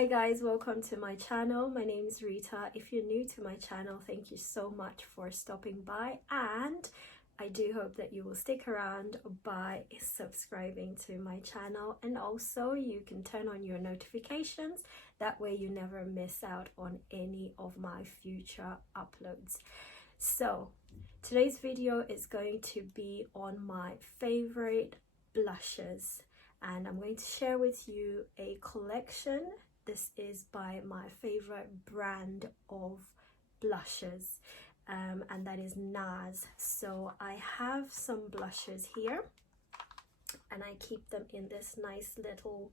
Hi guys, welcome to my channel. My name is Rita. If you're new to my channel, thank you so much for stopping by, and I do hope that you will stick around by subscribing to my channel, and also you can turn on your notifications. That way you never miss out on any of my future uploads. So today's video is going to be on my favorite blushes, and I'm going to share with you a collection. This is by my favorite brand of blushes, and that is Nars. So I have some blushes here, and I keep them in this nice little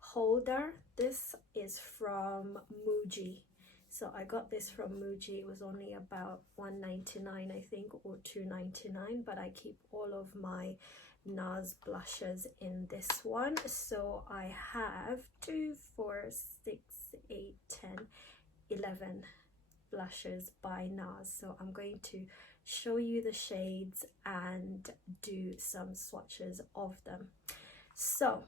holder. This is from Muji. So I got this from Muji. It was only about $1.99, I think, or $2.99, but I keep all of my Nars blushes in this one. So I have 2, 4, 6, 8, 10, 11 blushes by Nars. So I'm going to show you the shades and do some swatches of them. So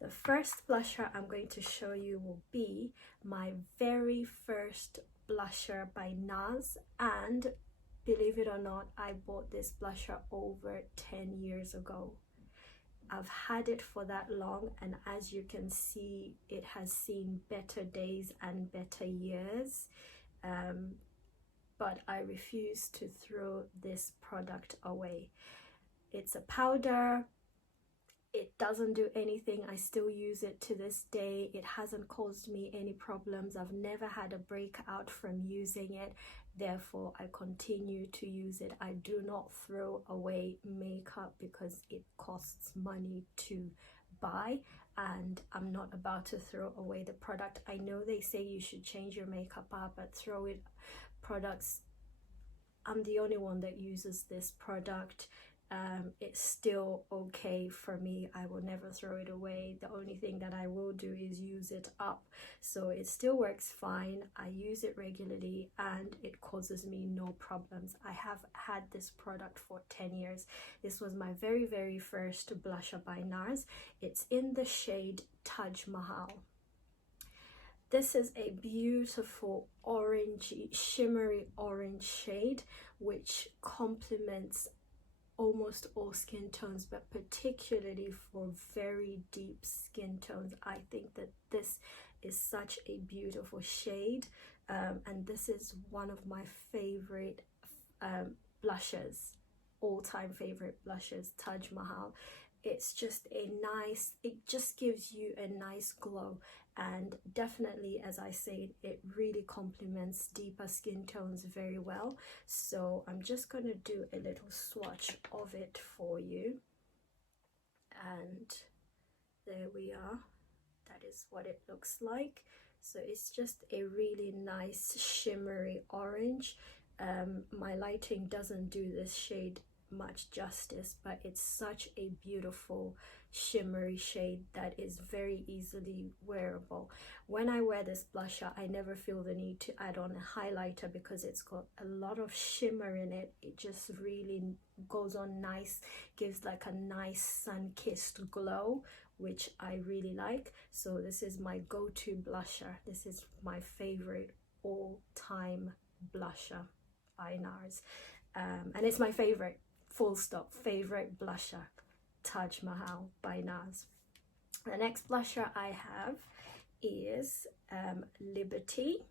the first blusher I'm going to show you will be my very first blusher by Nars, and believe it or not, I bought this blusher over 10 years ago. I've had it for that long, and as you can see, it has seen better days and better years, but I refuse to throw this product away. It's a powder. It doesn't do anything. I still use it to this day. It hasn't caused me any problems. I've never had a breakout from using it. Therefore, I continue to use it. I do not throw away makeup because it costs money to buy, and I'm not about to throw away the product. I know they say you should change your makeup up, but throw it products, I'm the only one that uses this product. It's still okay for me. I will never throw it away. The only thing that I will do is use it up. So it still works fine. I use it regularly and it causes me no problems. I have had this product for 10 years. This was my very first blusher by Nars. It's in the shade Taj Mahal. This is a beautiful orangey, shimmery orange shade which complements almost all skin tones, but particularly for very deep skin tones. I think that this is such a beautiful shade, and this is one of my favorite blushes, all-time favorite blushes, Taj Mahal. It's just a nice, it just gives you a nice glow, and definitely, as I said, it really complements deeper skin tones very well. So I'm just going to do a little swatch of it for you, and there we are. That is what it looks like. So it's just a really nice shimmery orange. My lighting doesn't do this shade much justice, but it's such a beautiful shimmery shade that is very easily wearable. When I wear this blusher, I never feel the need to add on a highlighter because it's got a lot of shimmer in it. It just really goes on nice, gives like a nice sun-kissed glow, which I really like. So this is my go-to blusher. This is my favorite all-time blusher by Nars, and it's my favorite, full stop, favorite blusher, Taj Mahal by Nars. The next blusher I have is Liberte.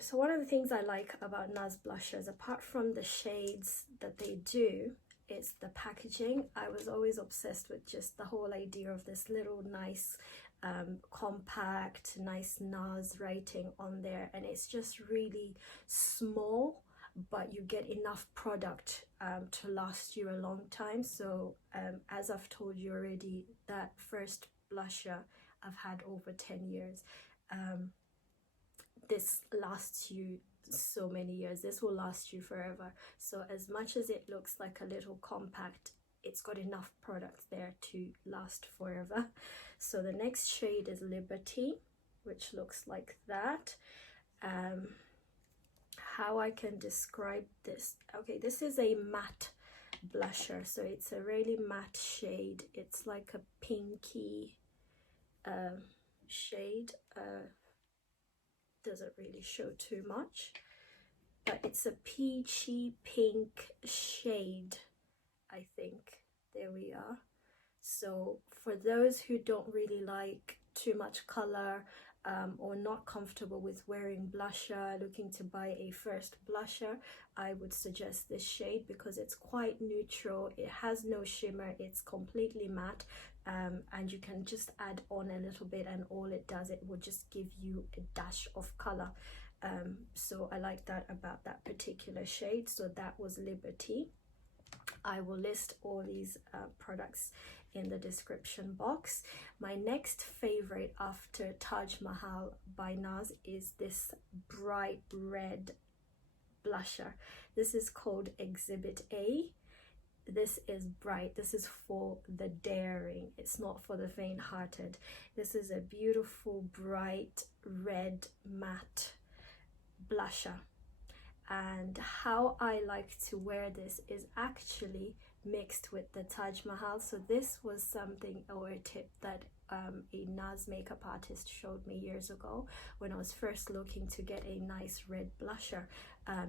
So one of the things I like about Nars blushers, apart from the shades that they do, is the packaging. I was always obsessed with just the whole idea of this little nice compact, nice Nars writing on there, and it's just really small, but you get enough product to last you a long time. So as I've told you already, that first blusher I've had over 10 years. This lasts you so many years. This will last you forever. So as much as it looks like a little compact, it's got enough product there to last forever. So the next shade is Liberte, which looks like that. How I can describe this, okay, this is a matte blusher, so it's a really matte shade. It's like a pinky shade. Doesn't really show too much, but it's a peachy pink shade, I think. There we are. So for those who don't really like too much color, or not comfortable with wearing blusher, looking to buy a first blusher, I would suggest this shade because it's quite neutral. It has no shimmer, it's completely matte, and you can just add on a little bit, and all it does, it will just give you a dash of color. So I like that about that particular shade. So that was Liberte. I will list all these products in the description box. My next favorite after Taj Mahal by Nars is this bright red blusher. This is called Exhibit A. This is bright. This is for the daring. It's not for the faint-hearted. This is a beautiful bright red matte blusher. And how I like to wear this is actually mixed with the Taj Mahal. So this was something, or a tip that a Nars makeup artist showed me years ago when I was first looking to get a nice red blusher.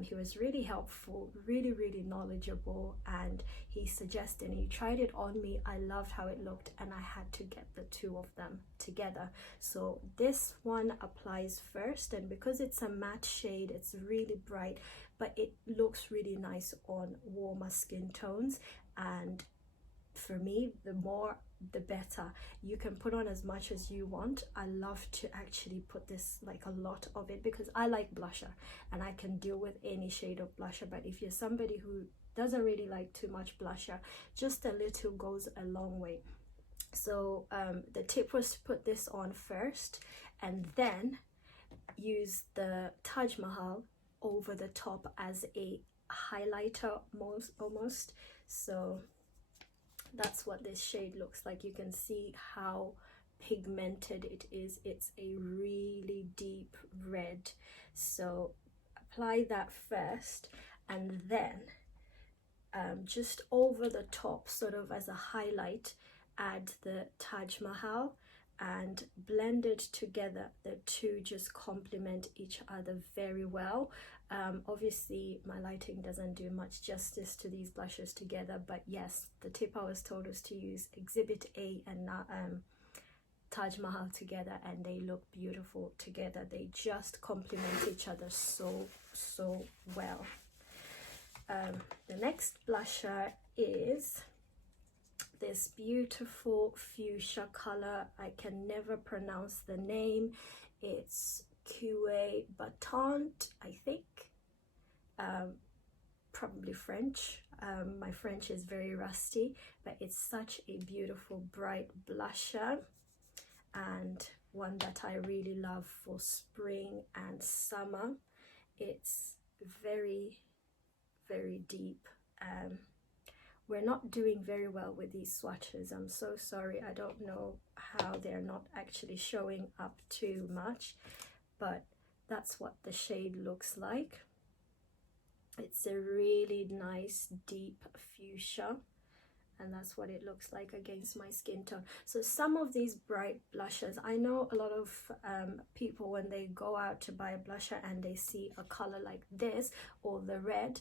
He was really helpful, really knowledgeable, and he suggested, and he tried it on me. I loved how it looked, and I had to get the two of them together. So this one applies first, and because it's a matte shade, it's really bright, but it looks really nice on warmer skin tones. And for me, the more the better. You can put on as much as you want. I love to actually put this, like a lot of it, because I like blusher and I can deal with any shade of blusher. But if you're somebody who doesn't really like too much blusher, just a little goes a long way. So the tip was to put this on first and then use the Taj Mahal over the top as a highlighter almost. So that's what this shade looks like. You can see how pigmented it is. It's a really deep red. So apply that first, and then just over the top, sort of as a highlight, add the Taj Mahal and blend it together. The two just complement each other very well. Obviously my lighting doesn't do much justice to these blushes together, but yes, the tip I was told was to use Exhibit A and Taj Mahal together, and they look beautiful together. They just complement each other so well. The next blusher is this beautiful fuchsia color. I can never pronounce the name. It's Coeur Battant, I think. Probably French. My French is very rusty, but it's such a beautiful bright blusher, and one that I really love for spring and summer. It's very deep. We're not doing very well with these swatches. I'm so sorry. I don't know how they're not actually showing up too much, but that's what the shade looks like. It's a really nice deep fuchsia, and that's what it looks like against my skin tone. So some of these bright blushes, I know a lot of people, when they go out to buy a blusher and they see a color like this or the red,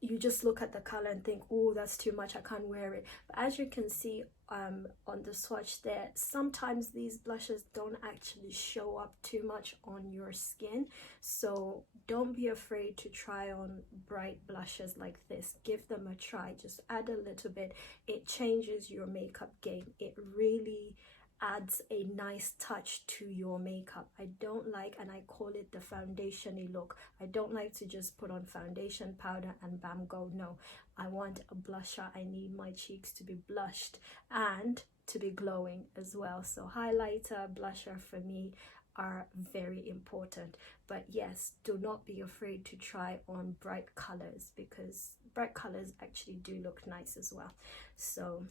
you just look at the color and think, oh, that's too much, I can't wear it. But as you can see on the swatch there, sometimes these blushes don't actually show up too much on your skin. So don't be afraid to try on bright blushes like this. Give them a try. Just add a little bit. It changes your makeup game. It really adds a nice touch to your makeup. I don't like, and I call it the foundation-y look. I don't like to just put on foundation, powder, and bam, go. No, I want a blusher. I need my cheeks to be blushed and to be glowing as well. So highlighter, blusher for me are very important. But yes, do not be afraid to try on bright colors, because bright colors actually do look nice as well. So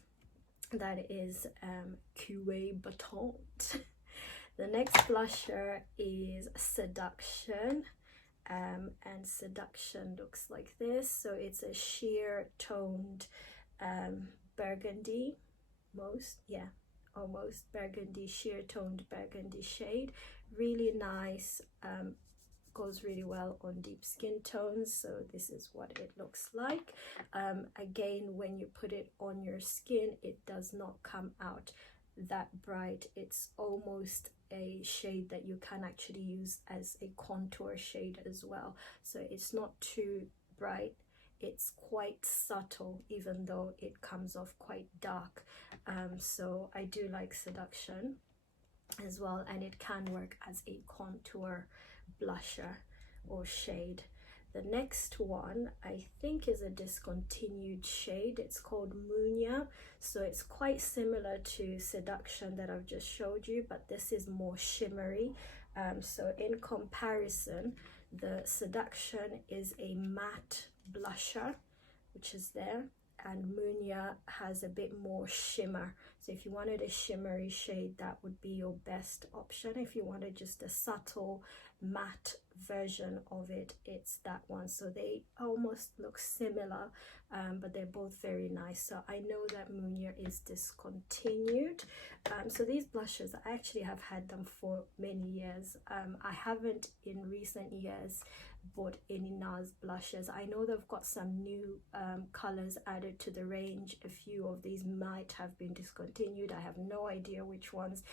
that is Coeur Battant. The next blusher is Seduction, and Seduction looks like this. So it's a sheer toned burgundy, almost burgundy, sheer toned burgundy shade. Really nice, goes really well on deep skin tones. So this is what it looks like. Again, when you put it on your skin, it does not come out that bright. It's almost a shade that you can actually use as a contour shade as well. So it's not too bright, it's quite subtle, even though it comes off quite dark. So I do like Seduction as well, and it can work as a contour blusher or shade. The next one I think is a discontinued shade. It's called Mounia. So it's quite similar to Seduction that I've just showed you, but this is more shimmery. So in comparison, the Seduction is a matte blusher, which is there, and Mounia has a bit more shimmer. So if you wanted a shimmery shade, that would be your best option. If you wanted just a subtle matte version of it, it's that one. So they almost look similar, but they're both very nice. So I know that Mounia is discontinued. So these blushes, I actually have had them for many years. I haven't in recent years bought any Nars blushes. I know they've got some new colors added to the range. A few of these might have been discontinued. I have no idea which ones,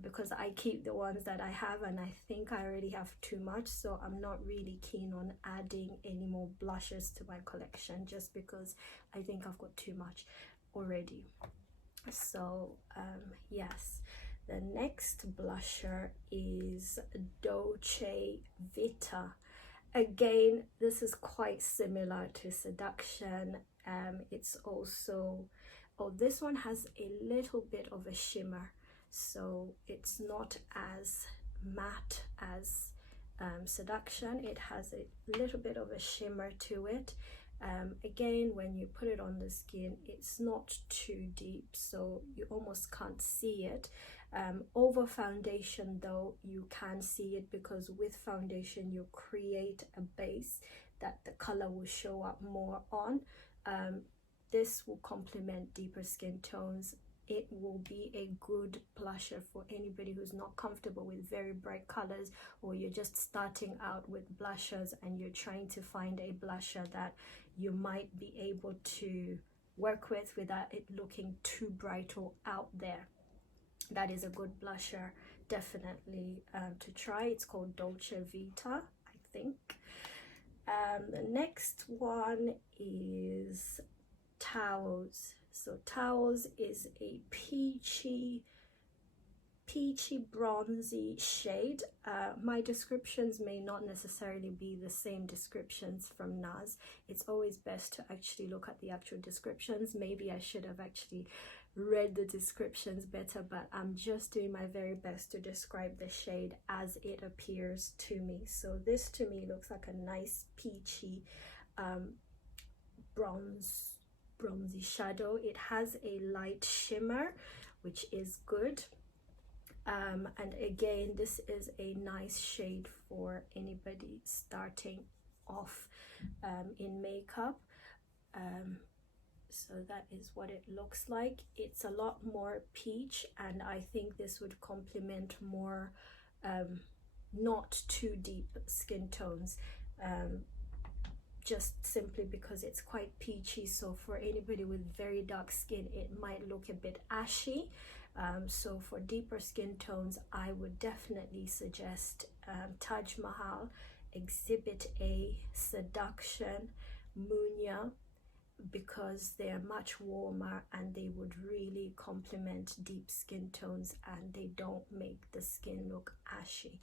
because I keep the ones that I have, and I think I already have too much, so I'm not really keen on adding any more blushes to my collection, just because I think I've got too much already. So yes, the next blusher is Dolce Vita. Again, this is quite similar to Seduction. It's also, oh, this one has a little bit of a shimmer, so it's not as matte as Seduction. It has a little bit of a shimmer to it. Again, when you put it on the skin, it's not too deep, so you almost can't see it. Over foundation though, you can see it, because with foundation you create a base that the color will show up more on. This will complement deeper skin tones. It will be a good blusher for anybody who's not comfortable with very bright colors, or you're just starting out with blushers and you're trying to find a blusher that you might be able to work with without it looking too bright or out there. That is a good blusher, definitely, to try. It's called Dolce Vita, I think. The next one is Towels. So Towels is a peachy bronzy shade. My descriptions may not necessarily be the same descriptions from Nars. It's always best to actually look at the actual descriptions. Maybe I should have actually read the descriptions better, but I'm just doing my very best to describe the shade as it appears to me. So this to me looks like a nice peachy bronzy shadow. It has a light shimmer, which is good. And again, this is a nice shade for anybody starting off in makeup. So that is what it looks like. It's a lot more peach, and I think this would complement more not too deep skin tones, just simply because it's quite peachy. So for anybody with very dark skin, it might look a bit ashy. So for deeper skin tones, I would definitely suggest Taj Mahal, Exhibit A, Seduction, Munya, because they're much warmer and they would really complement deep skin tones, and they don't make the skin look ashy.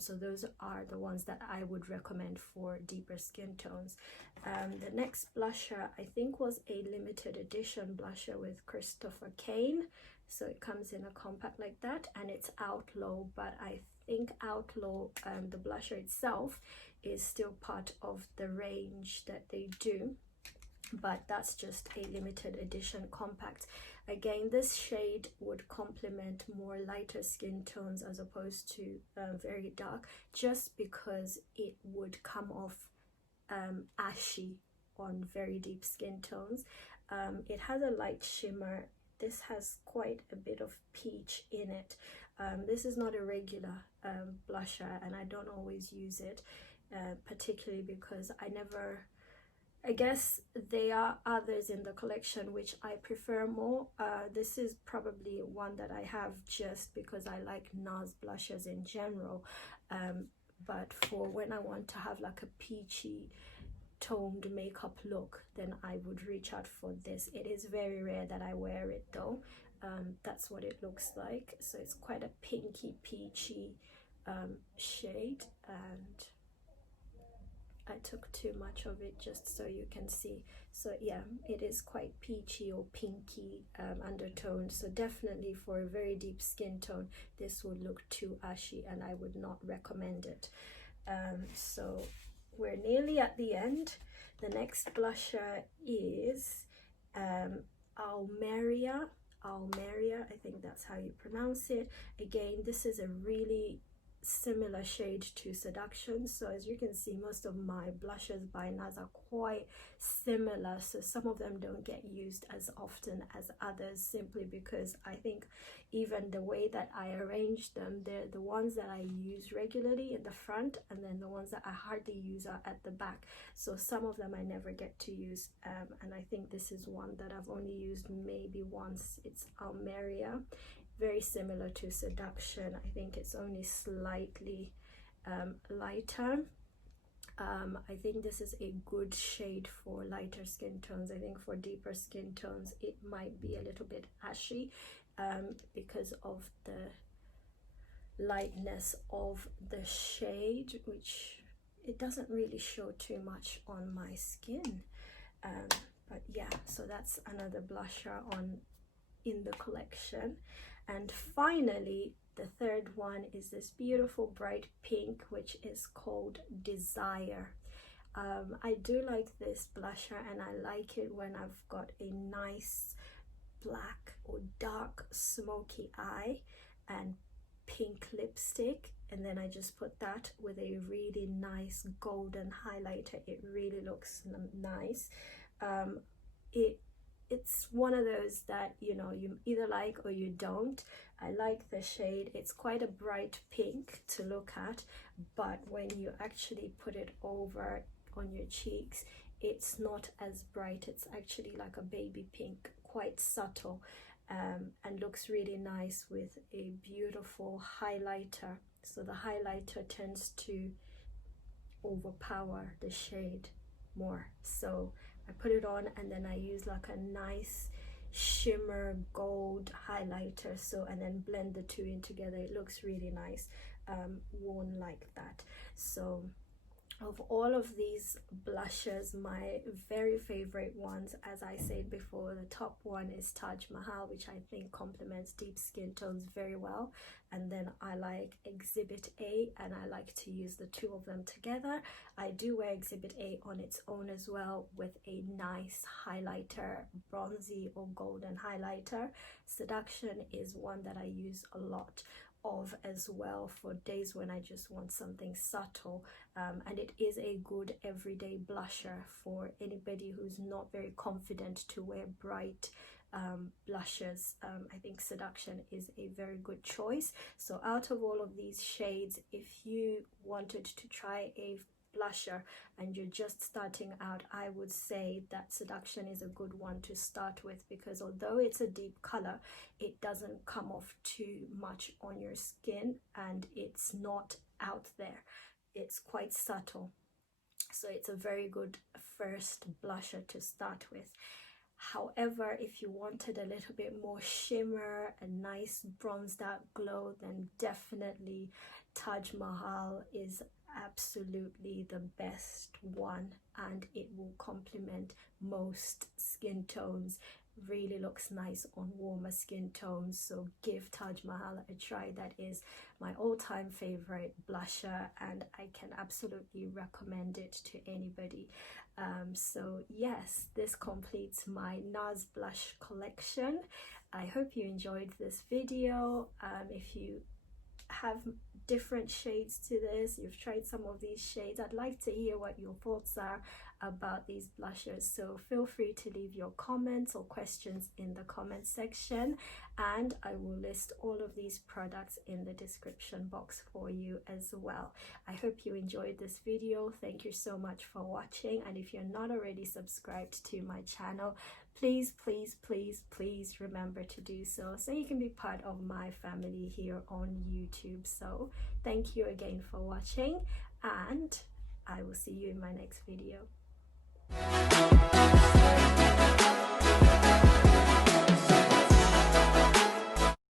So those are the ones that I would recommend for deeper skin tones. The next blusher I think was a limited edition blusher with Christopher Kane. So it comes in a compact like that, and it's Outlaw, but I think Outlaw, the blusher itself, is still part of the range that they do, but that's just a limited edition compact. Again, this shade would complement more lighter skin tones as opposed to very dark, just because it would come off ashy on very deep skin tones. It has a light shimmer this has quite a bit of peach in it. This is not a regular blusher, and I don't always use it, particularly because I guess there are others in the collection which I prefer more. This is probably one that I have just because I like Nars blushes in general, but for when I want to have like a peachy toned makeup look, then I would reach out for this. It is very rare that I wear it though. That's what it looks like. So it's quite a pinky peachy shade, and I took too much of it just so you can see. So yeah, it is quite peachy or pinky undertone. So definitely for a very deep skin tone, this would look too ashy and I would not recommend it. So we're nearly at the end. The next blusher is Almeria, I think that's how you pronounce it. Again, this is a really similar shade to Seduction. So as you can see, most of my blushes by Nars are quite similar, so some of them don't get used as often as others, simply because I think even the way that I arrange them, they're the ones that I use regularly in the front, and then the ones that I hardly use are at the back. So some of them I never get to use, and I think this is one that I've only used maybe once. It's Almeria, very similar to Seduction. I think it's only slightly lighter. I think this is a good shade for lighter skin tones. I think for deeper skin tones it might be a little bit ashy because of the lightness of the shade, which it doesn't really show too much on my skin. But yeah, so that's another blusher in the collection. And finally, the third one is this beautiful bright pink, which is called Desire. I do like this blusher, and I like it when I've got a nice black or dark smoky eye and pink lipstick, and then I just put that with a really nice golden highlighter. It really looks nice. It's one of those that, you know, you either like or you don't. I like the shade. It's quite a bright pink to look at, but when you actually put it over on your cheeks, it's not as bright. It's actually like a baby pink, quite subtle, and looks really nice with a beautiful highlighter. So the highlighter tends to overpower the shade more. So I put it on, and then I use like a nice shimmer gold highlighter, so, and then blend the two in together. It looks really nice worn like that. So of all of these blushes, my very favorite ones, as I said before, the top one is Taj Mahal, which I think complements deep skin tones very well. And then I like Exhibit A, and I like to use the two of them together. I do wear Exhibit A on its own as well, with a nice highlighter, bronzy or golden highlighter. Seduction is one that I use a lot of as well for days when I just want something subtle, and it is a good everyday blusher for anybody who's not very confident to wear bright blushes. I think Seduction is a very good choice. So out of all of these shades, if you wanted to try a blusher and you're just starting out, I would say that Seduction is a good one to start with, because although it's a deep color, it doesn't come off too much on your skin, and it's not out there. It's quite subtle, so it's a very good first blusher to start with. However, if you wanted a little bit more shimmer, a nice bronzed out glow, then definitely Taj Mahal is absolutely the best one, and it will complement most skin tones. Really looks nice on warmer skin tones, so give Taj Mahal a try. That is my all-time favorite blusher, and I can absolutely recommend it to anybody. So yes, this completes my Nars blush collection. I hope you enjoyed this video. If you have different shades to this, you've tried some of these shades, I'd like to hear what your thoughts are. about these blushes. So feel free to leave your comments or questions in the comment section, and I will list all of these products in the description box for you as well. I hope you enjoyed this video. Thank you so much for watching, and if you're not already subscribed to my channel, please remember to do so you can be part of my family here on YouTube. So thank you again for watching, and I will see you in my next video.